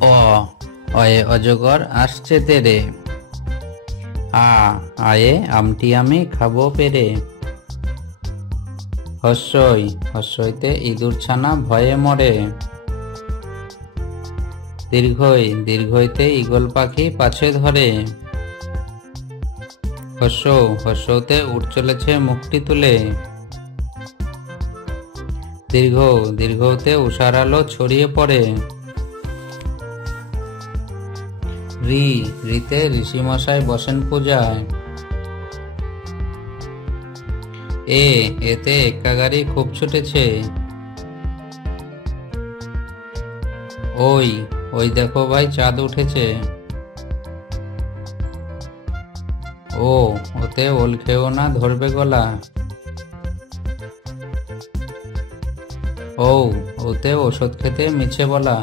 অ অয়ে অজগর আসছে তেরে। আ আয়ে আমটি আমি খাবো পেরে। হস্যই হস্যইতে ইঁদুর ছানা ভয়ে মরে। দীর্ঘই দীর্ঘইতে ঈগল পাখি পাছে ধরে। হস্য হস্যতে উঠ চলেছে মুখটি তুলে। দীর্ঘ দীর্ঘতে উষার আলো ছড়িয়ে পড়ে। রি রিতে ঋষিমশাই বসেন পূজায়। এতে এক্কা গাড়ি খুব ছুটেছে। ওই ওই দেখো ভাই চাঁদ উঠেছে। ও ওতে ওল খেও না ধরবে গলা। ও ওতে ওষুধ খেতে মিছে বলা।